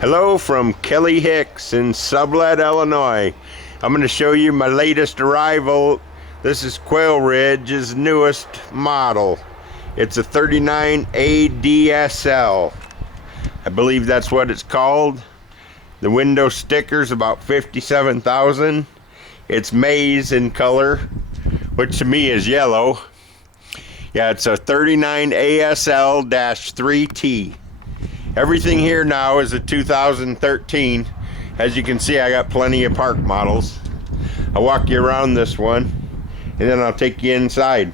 Hello from Kelly Hicks in Sublette, Illinois. I'm going to show you my latest arrival. This is Quailridge's newest model. It's a 39ASL. I believe that's what it's called. The window sticker's about 57,000. It's maize in color, which to me is yellow. Yeah, it's a 39ASL-3T. Everything here now is a 2013. As you can see, I got plenty of park models. I'll walk you around this one, and then I'll take you inside.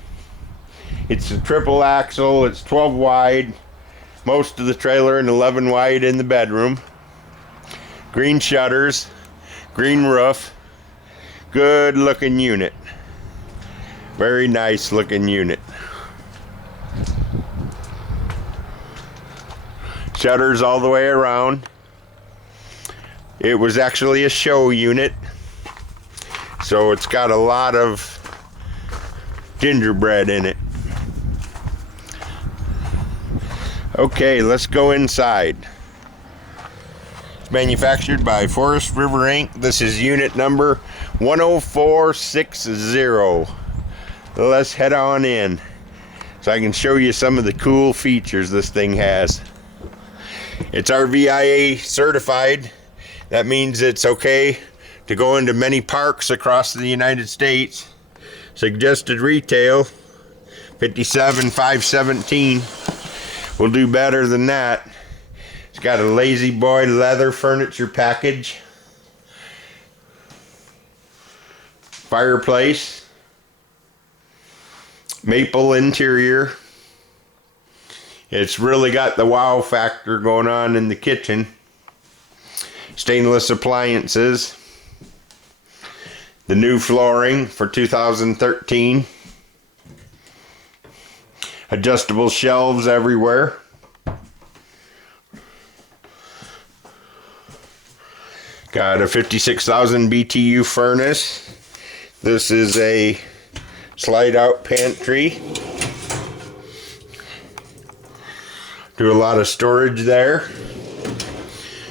It's a triple axle, it's 12 wide, most of the trailer, and 11 wide in the bedroom. Green shutters, green roof, good looking unit. Very nice looking unit. Shutters all the way around. It was actually a show unit, so it's got a lot of gingerbread in it. Okay, let's go inside. It's manufactured by Forest River Inc. This is unit number 10460. Let's head on in so I can show you some of the cool features this thing has. It's RVIA certified. That means it's okay to go into many parks across the United States. Suggested retail $57,517. We'll do better than that. It's got a Lazy Boy leather furniture package, fireplace, maple interior. It's really got the wow factor going on in the kitchen. Stainless appliances. The new flooring for 2013. Adjustable shelves everywhere. Got a 56,000 BTU furnace. This is a slide out pantry. Do a lot of storage there.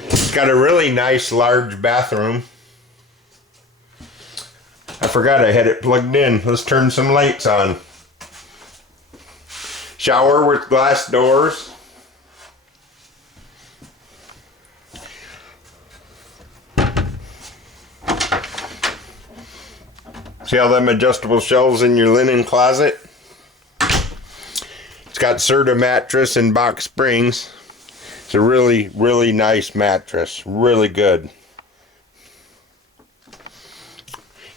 It's got a really nice large bathroom. I forgot I had it plugged in. Let's turn some lights on. Shower with glass doors. See all them adjustable shelves in your linen closet? It's got Serta mattress and box springs. It's a really, really nice mattress. Really good.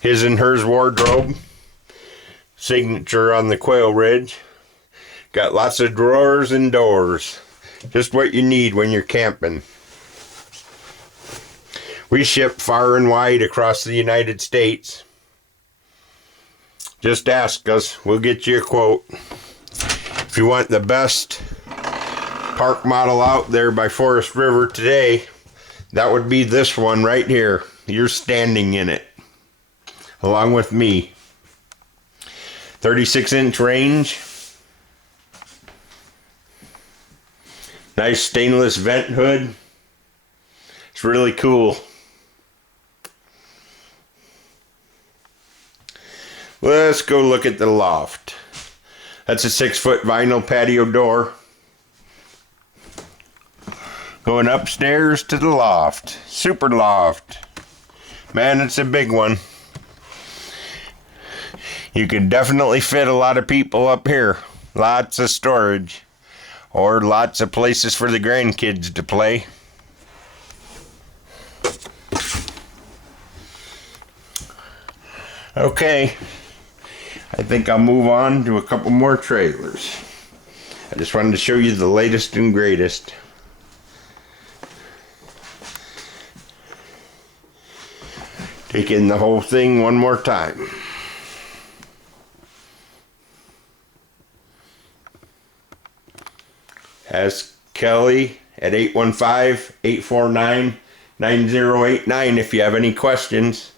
His and hers wardrobe. Signature on the Quailridge. Got lots of drawers and doors. Just what you need when you're camping. We ship far and wide across the United States. Just ask us. We'll get you a quote. If you want the best park model out there by Forest River today, that would be this one right here. You're standing in it, along with me. 36-inch range. Nice stainless vent hood. It's really cool. Let's go look at the loft. That's a 6-foot vinyl patio door. Going upstairs to the loft. Super loft. Man, it's a big one. You can definitely fit a lot of people up here. Lots of storage. Or lots of places for the grandkids to play. Okay. I think I'll move on to a couple more trailers. I just wanted to show you the latest and greatest. Take in the whole thing one more time. Ask Kelly at 815-849-9089 if you have any questions.